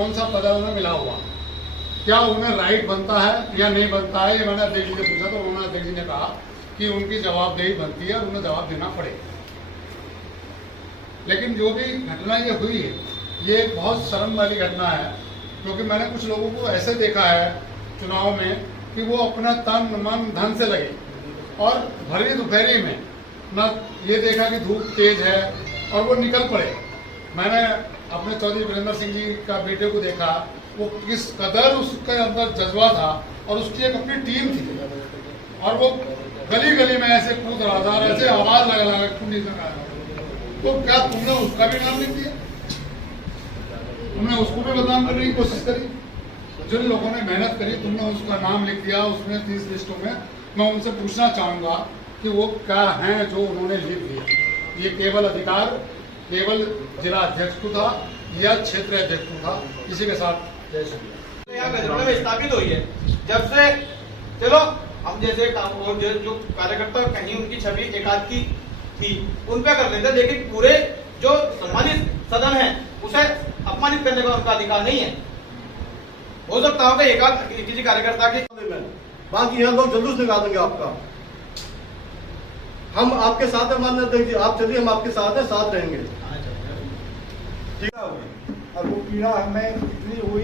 कौन सा पद उन्हें मिला हुआ, क्या उन्हें राइट बनता है या नहीं बनता है, ये मैंने अध्यक्ष जी से पूछा तो उन्होंने अध्यक्ष जी ने कहा कि उनकी जवाबदेही बनती है और उन्हें जवाब देना पड़ेगा। लेकिन जो भी घटना ये हुई है, ये एक बहुत शर्म वाली घटना है, क्योंकि मैंने कुछ लोगों को ऐसे देखा है चुनाव में कि वो अपना तन मन धन से लगे और भरी दोपहरी में ना ये देखा कि धूप तेज है और वो निकल पड़े। मैंने अपने चौधरी वीरेंद्र सिंह जी का बेटे को देखा, वो किस कदर उसके अंदर जज्बा था और उसकी एक अपनी टीम थी और वो गली गली में ऐसे कूद रहा था, ऐसे आवाज लगा कुंडी से। तो क्या तुमने उसका भी नाम लिख दिया? तुमने उसको भी बदनाम करने की कोशिश करी? जिन लोगों ने मेहनत करी तुमने उसका नाम लिख दिया उसमें 30 लिस्टों में। मैं उनसे पूछना चाहूंगा कि वो क्या हैं जो उन्होंने लिख दिया। ये केवल अधिकार केवल जिला अध्यक्ष को था या क्षेत्र अध्यक्ष को था? इसी के साथ जय श्री यहाँ गजरों में स्थापित हुई है जब से। चलो हम जैसे काम और जो कार्यकर्ता कहीं उनकी छवि एकाध की थी उन पे कर लेते, लेकिन पूरे जो सम्मानित सदन है उसे अपमानित करने का उनका अधिकार नहीं है। हो सकता होगा एकाध किसी कार्यकर्ता की, बाकी यहाँ लोग जुलूस निकाल देंगे आपका। हम आपके साथ है माननीय अध्यक्ष जी, आप चलिए, हम आपके साथ हैं, साथ रहेंगे। अब वो पीड़ा हमें इतनी हुई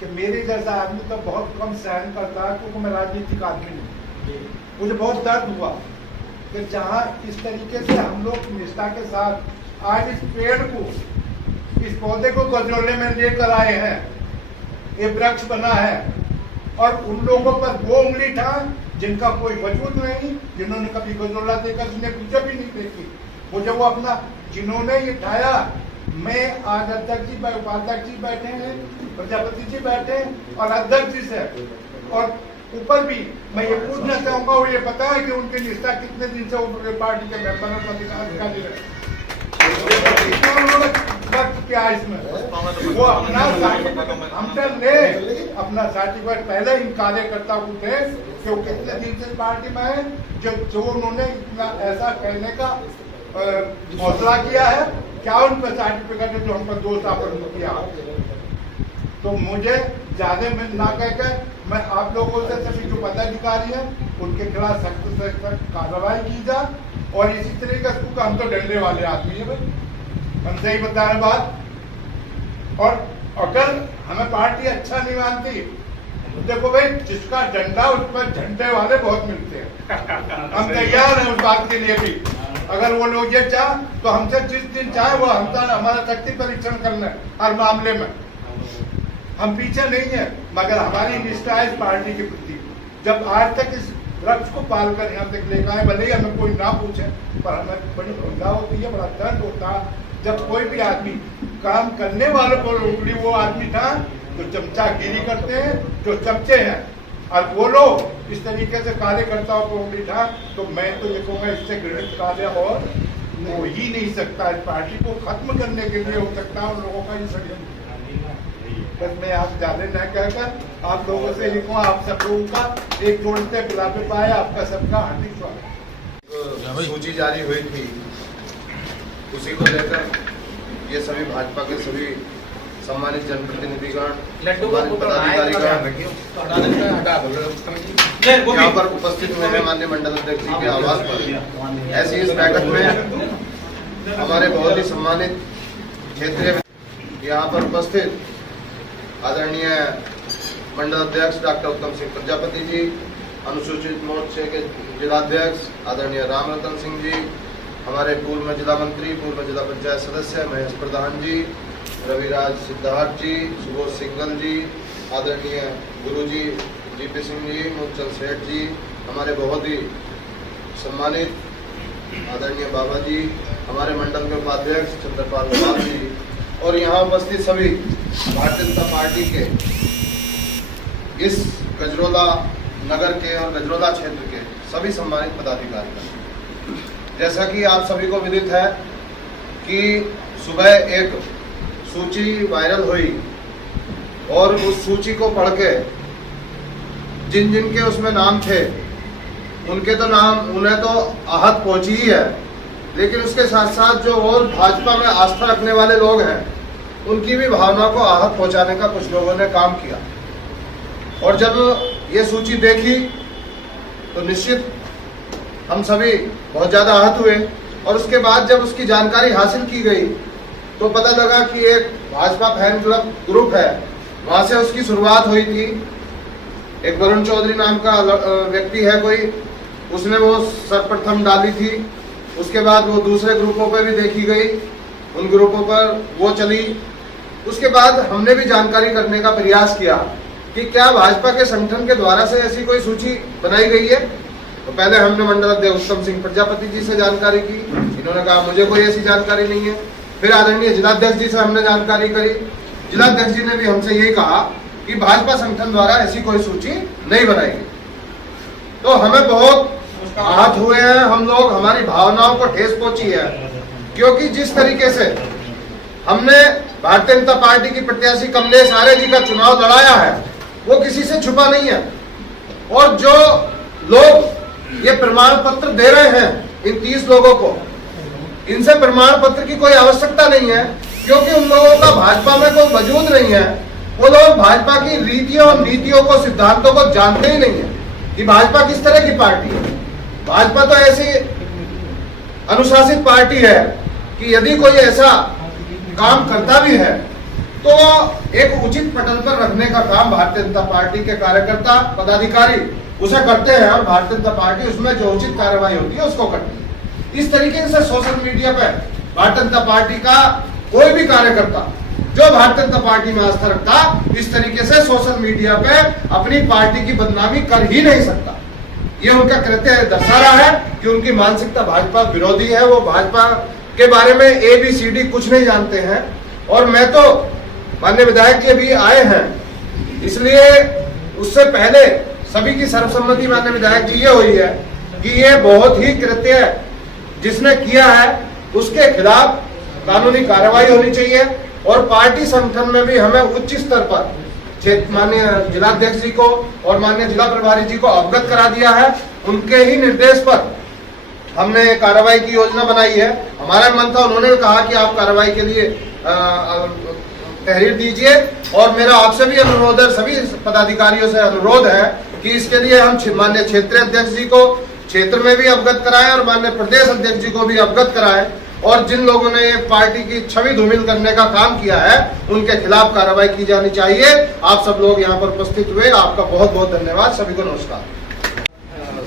कि मेरे जैसा आदमी तो बहुत कम सहन करता है, क्योंकि मैं राजनीतिक आदमी नहीं। मुझे बहुत दर्द हुआ कि जहाँ इस तरीके से हम लोग निष्ठा के साथ आज इस पेड़ को, इस पौधे को गजरोले में लेकर आए हैं, ये वृक्ष बना है, और उन लोगों पर वो उंगली था जिनका कोई वजूद नहीं, जिन्होंने कभी गजरोला देखा, जिन्हें पूजा भी नहीं देखी। वो जब वो अपना जिन्होंने ये ढाया, मैं आज अध्यक्ष जी उपाध्यक्ष जी बैठे हैं, प्रजापति जी बैठे हैं और अध्यक्ष जी से और ऊपर भी मैं ये पूछना चाहूंगा, वो ये पता है कि उनकी निष्ठा कितने दिन से ऊपर पार्टी के मेंबर और अधिकारी रहे? क्या इसमें वो अपना सर्टिफिकेट हमसे ले, अपना सर्टिफिकेट पहले इन कार्यकर्ता को थे कि वो कितने दिन से पार्टी में है, जो उन्होंने इतना ऐसा कहने का हौसला किया है। क्या उन पर सर्टिफिकेट है जो हम पर दोष आरोप किया? तो मुझे ज्यादा में ना कहकर मैं आप लोगों से सभी जो पदाधिकारी हैं उनके खिलाफ सख्त से सख्त कार्रवाई की जाए, और इसी तरीके से हम तो डरने वाले आदमी है भाई, हम सही बता रहे बात। और अगर हमें पार्टी अच्छा नहीं मानती, देखो भाई जिसका डंडा उस पर झंडे वाले बहुत मिलते हैं। हम तैयार हैं उस बात के लिए भी। अगर वो लोग ये चाह तो हमसे जिस दिन चाहे वो हमारा शक्ति परीक्षण करना है हर मामले में, हम पीछे नहीं है। मगर हमारी निष्ठा है इस पार्टी के प्रति। जब आज तक इस वृक्ष को पाल कर यहाँ तक लेकर आए, भले ही हमें कोई ना पूछे, पर हमें बड़ी चिंता होती है, बड़ा दर्द होता है जब कोई भी आदमी काम करने वालों को उंगली, वो आदमी था जो चमचागिरी करते हैं, जो चमचे हैं, और वो लोग इस तरीके से कार्यकर्ताओं को उंगली था। तो मैं तो ये कहूँगा इससे घृणित कार्य और हो ही नहीं सकता। इस पार्टी को खत्म करने के लिए हो सकता है उन लोगों का ही षड्यंत्र। बस मैं आप ज्यादा न कहकर आप लोगों से लिखूँ, आप सब लोगों का एक जोड़ते गुलाबी पाए, आपका सबका हार्दिक स्वागत। सूची जारी हुई थी, उसी को लेकर ये सभी भाजपा के सभी सम्मानित जनप्रतिनिधिगण, पदाधिकारीगण यहाँ पर उपस्थित हुए हैं माननीय मंडल अध्यक्ष जी के आवास पर। ऐसी इस बैठक में हमारे बहुत ही सम्मानित क्षेत्रीय यहाँ पर उपस्थित आदरणीय मंडल अध्यक्ष डॉक्टर उत्तम सिंह प्रजापति जी, अनुसूचित मोर्चे के जिलाध्यक्ष आदरणीय राम रतन सिंह जी, हमारे पूर्व जिला मंत्री, पूर्व जिला पंचायत सदस्य महेश प्रधान जी, रविराज सिद्धार्थ जी, सुबोध सिंगल जी, आदरणीय गुरु जी जीपी सिंह जी, मूलचंद सेठ जी, हमारे बहुत ही सम्मानित आदरणीय बाबा जी, हमारे मंडल के उपाध्यक्ष चंद्रपाल कुमार जी, और यहाँ उपस्थित सभी भारतीय जनता पार्टी के इस गजरोला नगर के और गजरोला क्षेत्र के सभी सम्मानित पदाधिकारी। जैसा कि आप सभी को विदित है कि सुबह एक सूची वायरल हुई और उस सूची को पढ़ के जिन जिन के उसमें नाम थे उनके तो नाम, उन्हें तो आहत पहुंची ही है, लेकिन उसके साथ साथ जो और भाजपा में आस्था रखने वाले लोग हैं उनकी भी भावना को आहत पहुंचाने का कुछ लोगों ने काम किया। और जब ये सूची देखी तो निश्चित हम सभी बहुत ज़्यादा आहत हुए। और उसके बाद जब उसकी जानकारी हासिल की गई तो पता लगा कि एक भाजपा फैन क्लब ग्रुप है, वहाँ से उसकी शुरुआत हुई थी। एक वरुण चौधरी नाम का व्यक्ति है कोई, उसने वो सर्वप्रथम डाली थी। उसके बाद वो दूसरे ग्रुपों पर भी देखी गई, उन ग्रुपों पर वो चली। उसके बाद हमने भी जानकारी करने का प्रयास किया कि क्या भाजपा के संगठन के द्वारा से ऐसी कोई सूची बनाई गई है। तो पहले हमने मंडल अध्यक्ष उत्तम सिंह प्रजापति जी से जानकारी की, इन्होंने कहा मुझे कोई ऐसी जानकारी नहीं है। फिर आदरणीय जिलाध्यक्ष जी से हमने जानकारी करी, जिलाध्यक्ष जी ने भी हमसे यही कहा कि भाजपा संगठन द्वारा ऐसी कोई सूची नहीं बनाई गई। तो हमें बहुत आहत हुए हैं हम लोग, हमारी भावनाओं को ठेस पहुंची है, क्योंकि जिस तरीके से हमने भारतीय जनता पार्टी की प्रत्याशी कमलेश आर्य जी का चुनाव लड़ाया है वो किसी से छुपा नहीं है। और जो लोग ये प्रमाण पत्र दे रहे हैं इन 30 लोगों को, इनसे प्रमाण पत्र की कोई आवश्यकता नहीं है, क्योंकि उन लोगों का भाजपा में कोई वजूद नहीं है। वो लोग भाजपा की रीतियों और नीतियों को, सिद्धांतों को जानते ही नहीं है कि भाजपा किस तरह की पार्टी है। भाजपा तो ऐसी अनुशासित पार्टी है कि यदि कोई ऐसा काम करता भी है तो एक उचित पटल पर रखने का काम भारतीय जनता पार्टी के कार्यकर्ता पदाधिकारी उसे करते हैं और भारतीय जनता पार्टी उसमें जो उचित कार्रवाई होती है उसको करती है। इस तरीके से सोशल मीडिया पर भारतीय जनता पार्टी का कोई भी कार्यकर्ता जो भारतीय जनता पार्टी में आस्था रखता, इस तरीके से सोशल मीडिया पे अपनी पार्टी की बदनामी कर ही नहीं सकता। ये उनका कृत्य दर्शा रहा है कि उनकी मानसिकता भाजपा विरोधी है, वो भाजपा के बारे में ABCD कुछ नहीं जानते हैं। और मैं तो माननीय विधायक जी अभी आए हैं, इसलिए उससे पहले सभी की सर्वसम्मति माननीय विधायक जी ये हुई है कि ये बहुत ही कृत्य जिसने किया है उसके खिलाफ कानूनी कार्रवाई होनी चाहिए। और पार्टी संगठन में भी हमें उच्च स्तर पर माननीय जिलाध्यक्ष जी को और माननीय जिला प्रभारी जी को अवगत करा दिया है। उनके ही निर्देश पर हमने कार्रवाई की योजना बनाई है। हमारा मन था, उन्होंने भी कहा कि आप कार्रवाई के लिए तहरीर दीजिए। और मेरा आपसे भी अनुरोध है, सभी पदाधिकारियों से अनुरोध है कि इसके लिए हम माननीय क्षेत्रीय अध्यक्ष जी को क्षेत्र में भी अवगत कराएं और माननीय प्रदेश अध्यक्ष जी को भी अवगत कराएं। और जिन लोगों ने पार्टी की छवि धूमिल करने का काम किया है उनके खिलाफ कार्रवाई की जानी चाहिए। आप सब लोग यहाँ पर उपस्थित हुए, आपका बहुत बहुत धन्यवाद। सभी को नमस्कार।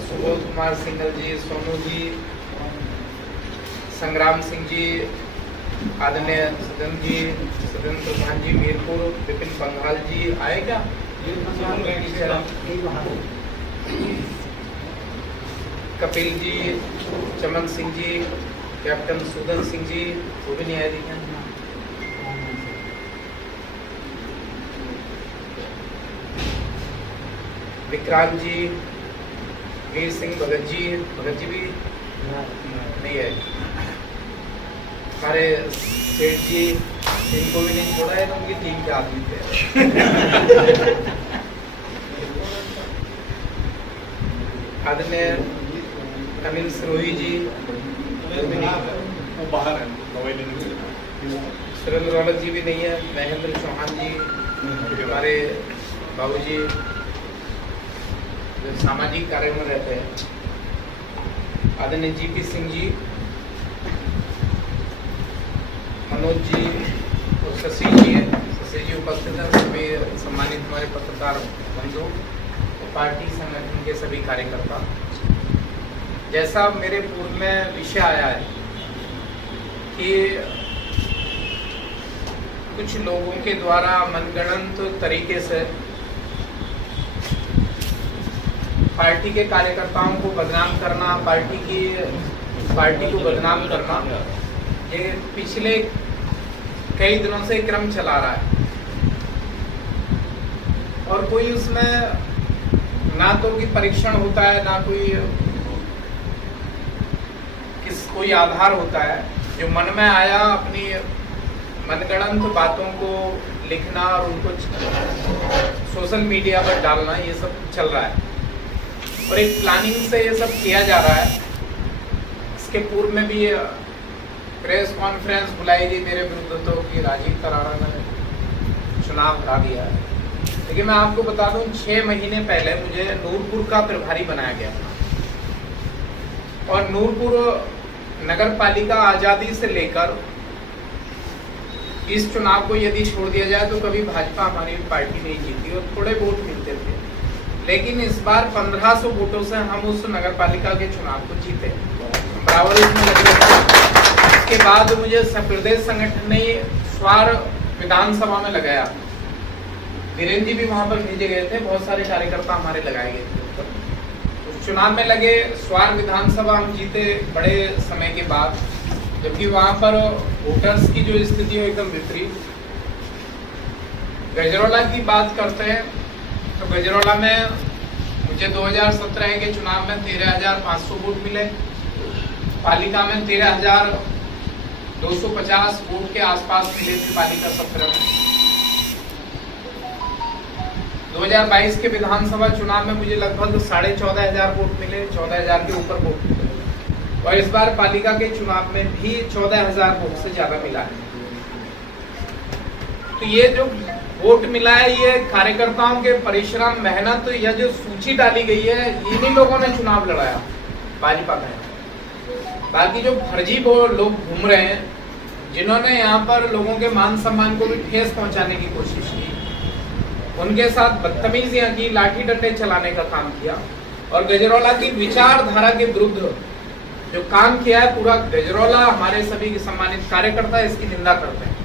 सुबोध कुमार सिंघल जी, सोनू जी, संग्राम सिंह जी, आदरणीय सदन जी, सदन प्रधान जी मीरपुर, विपिन पंघाल जी आए क्या? कपिल जी, चमन सिंह जी, कैप्टन सुदन सिंह जी, वो भी नहीं आए दिखे। विक्रांत जी, वीर सिंह भगत जी भी नहीं आए। हमारे सेठ जी, इनको भी नहीं छोड़ा है तो उनकी टीम के आदमी थे। आदरणीय अनिल सिरोही जी, वो बाहर है, सुरेंद्र रौलत जी भी नहीं है। महेंद्र चौहान जी, हमारे बाबूजी जो सामाजिक कार्य में रहते हैं। आदरणीय GP सिंह जी, मनोज जी और शशि जी उपस्थित हैं। सभी सम्मानित हमारे पत्रकार बंधु, पार्टी संगठन के सभी कार्यकर्ता। जैसा मेरे पूर्व में विषय आया है कि कुछ लोगों के द्वारा मनगढ़ंत तरीके से पार्टी के कार्यकर्ताओं को बदनाम करना, पार्टी को बदनाम करना, ये पिछले कई दिनों से क्रम चला रहा है। और कोई उसमें ना तो कि परीक्षण होता है, ना कोई आधार होता है। जो मन में आया अपनी मनगढ़ंत बातों को लिखना और उनको सोशल मीडिया पर डालना, ये सब चल रहा है और एक प्लानिंग से ये सब किया जा रहा है। इसके पूर्व में भी प्रेस कॉन्फ्रेंस बुलाई थी मेरे विरुद्ध तो कि राजीव तराड़ा ने चुनाव हरा दिया है। लेकिन मैं आपको बता दूं 6 महीने पहले मुझे नूरपुर का प्रभारी बनाया गया था और नूरपुर नगर पालिका आजादी से लेकर इस चुनाव को यदि छोड़ दिया जाए तो कभी भाजपा हमारी पार्टी नहीं जीती और थोड़े वोट मिलते थे। लेकिन इस बार 1500 वोटों से हम उस नगर पालिका के चुनाव को जीते, बराबर इसमें लगे थे। इसके बाद मुझे प्रदेश संगठन ने स्वार विधानसभा में लगाया, वीरेंद्र जी भी वहां पर भेजे गए थे, बहुत सारे कार्यकर्ता हमारे लगाए गए थे। उस चुनाव में लगे, स्वार विधानसभा हम जीते बड़े समय के बाद, जबकि वहां पर वोटर्स की जो स्थिति है एकदम विपरीत। गजरौला की बात करते हैं तो गजरौला में मुझे 2017 के चुनाव में 13,500 वोट मिले, पालिका में 13,250 वोट के आसपास मिले थे पालिका सत्र में। 2022 के विधानसभा चुनाव में मुझे लगभग 14,500 वोट मिले, 14,000 के ऊपर वोट मिले और इस बार पालिका के चुनाव में भी 14,000 वोट से ज्यादा मिला है। तो ये जो वोट मिला है ये कार्यकर्ताओं के परिश्रम, मेहनत, या जो सूची डाली गई है इन्हीं लोगों ने चुनाव लड़ाया भाजपा में। बाकी जो फर्जी वो लोग घूम रहे हैं, जिन्होंने यहाँ पर लोगों के मान सम्मान को भी ठेस पहुंचाने की कोशिश की, उनके साथ बदतमीजियां की, लाठी डंडे चलाने का काम किया और गजरौला की विचारधारा के विरुद्ध जो काम किया है पूरा गजरौला, हमारे सभी सम्मानित कार्यकर्ता इसकी निंदा करते हैं।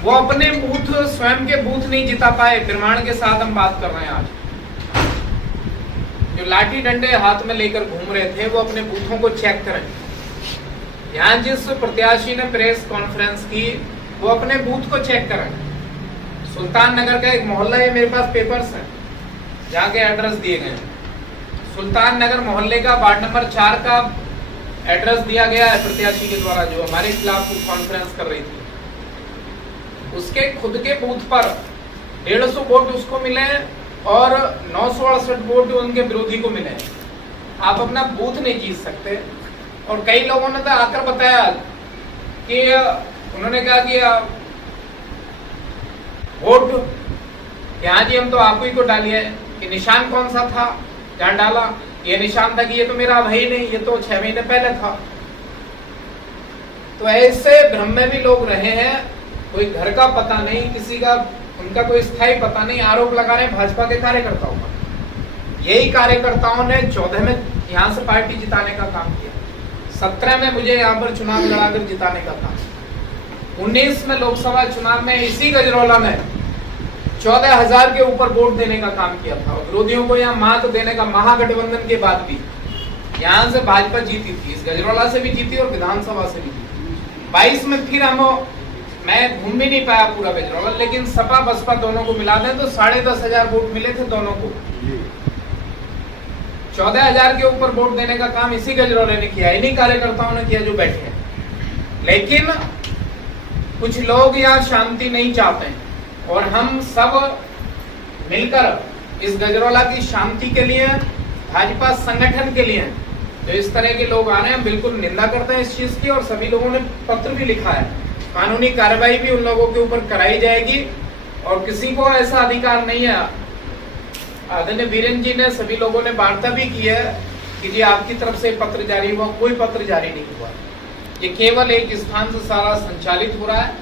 वो अपने बूथ, स्वयं के बूथ नहीं जिता पाए, प्रमाण के साथ हम बात कर रहे हैं। आज जो लाठी डंडे हाथ में लेकर घूम रहे थे वो अपने बूथों को चेक करें। यहाँ जिस प्रत्याशी ने प्रेस कॉन्फ्रेंस की वो अपने बूथ को चेक करें। सुल्तान नगर का एक मोहल्ला है, मेरे पास पेपर्स हैं जहाँ के एड्रेस दिए गए हैं। सुल्तान नगर मोहल्ले का वार्ड नंबर 4 का एड्रेस दिया गया है प्रत्याशी के द्वारा, जो हमारे खिलाफ कॉन्फ्रेंस कर रही थी। उसके खुद के बूथ पर 150 वोट उसको मिले और 968 वोट उनके विरोधी को मिले। आप अपना बूथ नहीं जीत सकते। और कई लोगों ने तो आकर बताया कि उन्होंने कहा कि वोट यहाँ जी हम तो आप ही को डालिए, कि निशान कौन सा था जहाँ डाला, ये निशान था कि ये तो मेरा भाई नहीं, ये तो 6 महीने पहले था। तो ऐसे भ्रम में भी लोग रहे हैं, कोई घर का पता नहीं, किसी का उनका कोई स्थायी पता नहीं, आरोप लगा रहे हैं भाजपा के कार्यकर्ताओं पर। यही कार्यकर्ताओं ने 14 में यहाँ से पार्टी जिताने का काम किया, 17 में मुझे यहाँ पर चुनाव लड़ाकर जिताने का काम, 19 में लोकसभा चुनाव में इसी गजरौला में 14,000 के ऊपर वोट देने का काम किया था और विरोधियों को यहाँ मात देने का, महागठबंधन के बाद भी यहाँ से भाजपा जीती थी, इस गजरौला से भी जीती और विधानसभा से भी जीती। 22 में फिर मैं घूम भी नहीं पाया पूरा गजरौला, लेकिन सपा बसपा दोनों को मिला दें तो 10,500 वोट मिले थे दोनों को। 14,000 के ऊपर वोट देने का काम इसी गजरौले ने किया, इन्हीं कार्यकर्ताओं ने किया जो बैठे हैं। लेकिन कुछ लोग यहाँ शांति नहीं चाहते हैं और हम सब मिलकर इस गजरौला की शांति के लिए, भाजपा संगठन के लिए, जो इस तरह के लोग आ रहे हैं, बिल्कुल निंदा करते हैं इस चीज की। और सभी लोगों ने पत्र भी लिखा है, कानूनी कार्रवाई भी उन लोगों के ऊपर कराई जाएगी और किसी को ऐसा अधिकार नहीं है। आदरणीय वीरेंद्र जी ने, सभी लोगों ने वार्ता भी की है कि जी आपकी तरफ से पत्र जारी हुआ, कोई पत्र जारी नहीं हुआ। ये केवल एक स्थान से सारा संचालित हो रहा है,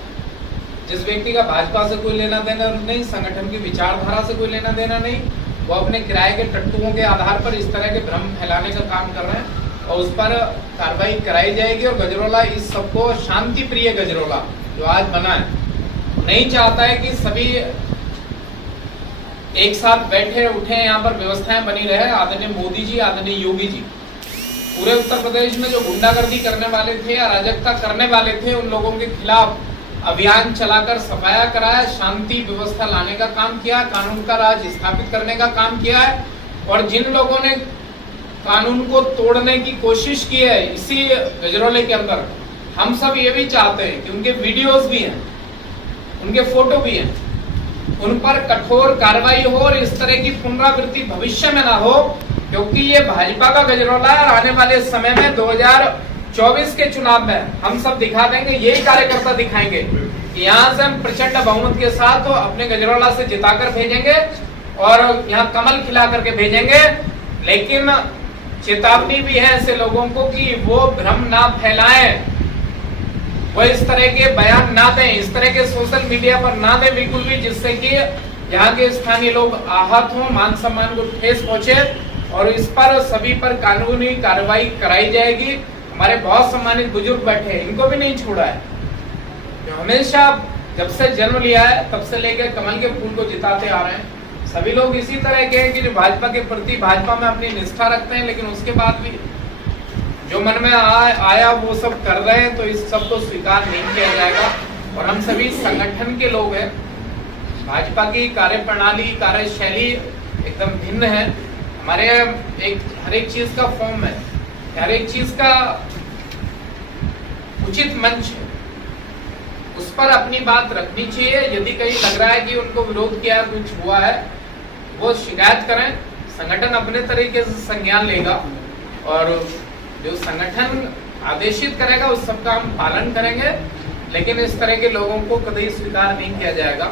जिस व्यक्ति का भाजपा से कोई लेना देना नहीं, संगठन की विचारधारा से कोई लेना देना नहीं, वो अपने किराए के टट्टुओं के आधार पर इस तरह के भ्रम फैलाने का काम कर रहे हैं और उस पर कार्रवाई कराई जाएगी। और गजरौला इस सबको, शांति प्रिय गजरौला जो आज बना है, नहीं चाहता है कि सभी एक साथ बैठे उठे, यहाँ पर व्यवस्थाएं बनी रहे। आदरणीय मोदी जी, आदरणीय योगी जी पूरे उत्तर प्रदेश में जो गुंडागर्दी करने वाले थे, अराजकता करने वाले थे, उन लोगों के खिलाफ अभियान चलाकर सफाया कराया, शांति व्यवस्था लाने का काम किया, कानून का राज स्थापित करने का काम किया है। और जिन लोगों ने कानून को तोड़ने की कोशिश की है इसी गजरौले के अंदर, हम सब ये भी चाहते हैं कि उनके वीडियोस भी हैं, उनके फोटो भी हैं, उन पर कठोर कार्रवाई हो और इस तरह की पुनरावृत्ति भविष्य में ना हो, क्योंकि ये भाजपा का गजरौला है। आने वाले समय में 2024 के चुनाव में हम सब दिखा देंगे, यही कार्यकर्ता दिखाएंगे कि यहाँ से हम प्रचंड बहुमत के साथ अपने गजरौला से जिताकर भेजेंगे और यहाँ कमल खिला करके भेजेंगे। लेकिन चेतावनी भी है ऐसे लोगों को कि वो भ्रम ना फैलाएं, वो इस तरह के बयान ना दें, इस तरह के सोशल मीडिया पर ना दें बिल्कुल भी, जिससे कि यहाँ के स्थानीय लोग आहत हों, मान सम्मान को ठेस पहुंचे। और इस पर सभी पर कानूनी कार्रवाई कराई जाएगी। हमारे बहुत सम्मानित बुजुर्ग बैठे हैं, इनको भी नहीं छोड़ा है, जो हमेशा जब से जन्म लिया है तब से लेकर कमल के फूल को जिताते आ रहे हैं। सभी लोग इसी तरह के हैं कि जो भाजपा के प्रति भाजपा में अपनी निष्ठा रखते हैं, लेकिन उसके बाद भी जो मन में आया वो सब कर रहे हैं, तो इस सब को स्वीकार नहीं किया जाएगा। और हम सभी संगठन के लोग हैं, भाजपा की कार्यप्रणाली कार्यशैली एकदम भिन्न है। हमारे हर एक चीज का फॉर्म है, हर एक चीज का उचित मंच है, उस पर अपनी बात रखनी चाहिए। यदि कहीं लग रहा है कि उनको विरोध किया, कुछ हुआ है, वो शिकायत करें, संगठन अपने तरीके से संज्ञान लेगा और जो संगठन आदेशित करेगा उस सबका हम पालन करेंगे। लेकिन इस तरह के लोगों को कभी स्वीकार नहीं किया जाएगा।